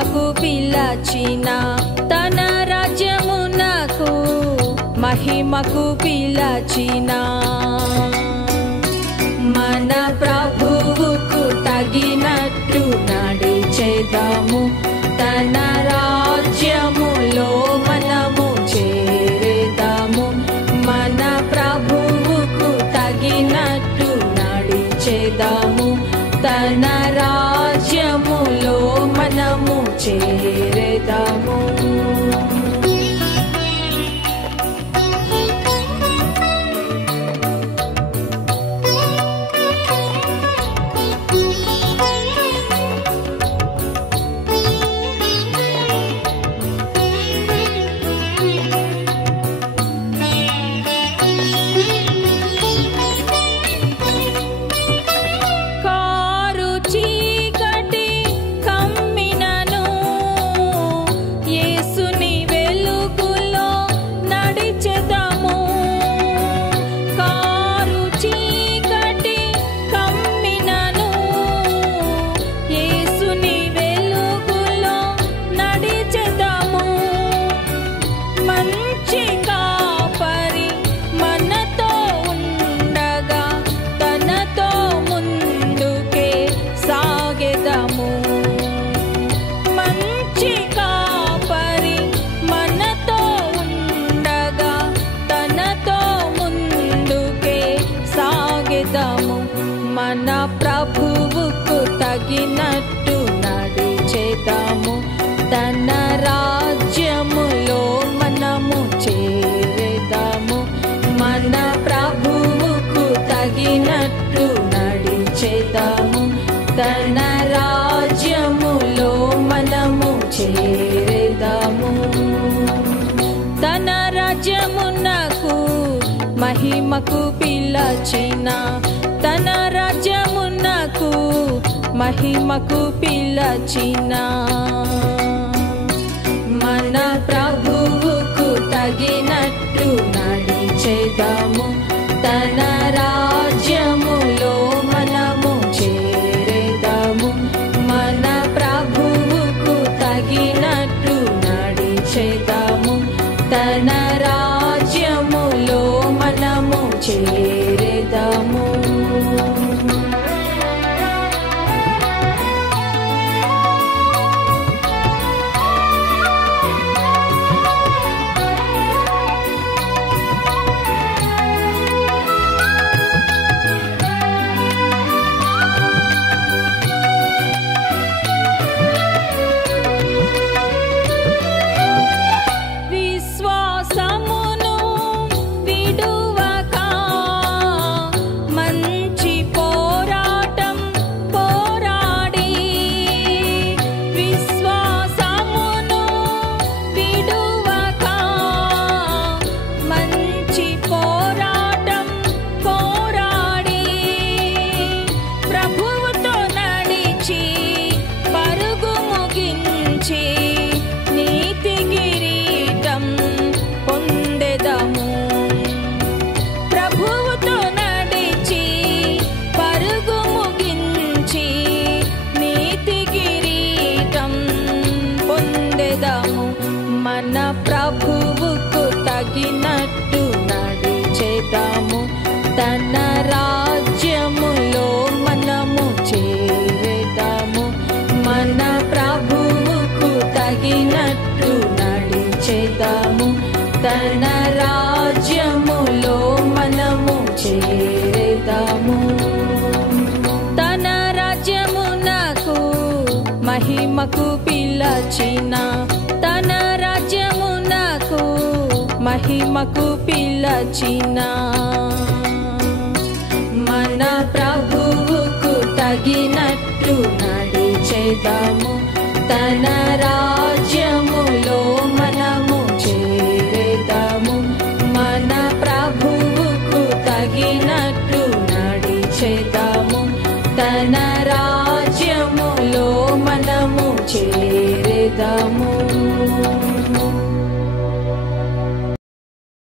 మహిమకు పిలచిన తన రాజ్యమునకు మహిమకు పిలచిన మన ప్రభువుకు తగినట్టు నడిచేదాము. తన రాజ్యములో మనము చేరేదాము. మన ప్రభువుకు తగినట్టు నడిచేదాము. తన రాజ్యములో మనము చేరేదాము. మన ప్రభువుకు తగినట్టు నడిచేదాము. తన రాజ్యములో మనము చేరేదాము. మన ప్రభువుకు తగినట్టు నడిచేదాము. తన రాజ్యములో మనము చేరేదాము. తన రాజ్యమునకు మహిమకు పిలచిన తన రాజ్యమునకు మహిమకు పిలచిన మన ప్రభువుకు తగినట్టు నడిచేదాము. తన రాజ్యములో మనము చేరేదాము. మన ప్రభువుకు తగినట్టు నడిచేదాము. తన రాజ్యములో మనము చేరేదాము. మన ప్రభువుకు తగినట్టు నడిచేదాము. తన రాజ్యములో మనము చేరేదాము. మన ప్రభువుకు తగినట్టు నడిచేదాము. తన రాజ్యములో మనము చేరేదాము. తన రాజ్యమునకు మహిమకు పిలచిన తన రాజ్యమునకు మహిమకు పిలచిన మన ప్రభువుకు తగినట్టు నడిచేదాము. తన రాజ్యములో మనము చేరేదాము. మన ప్రభువుకు తగినట్టు నడిచేదాము. తన రాజ్యములో మనము చేరేదాము.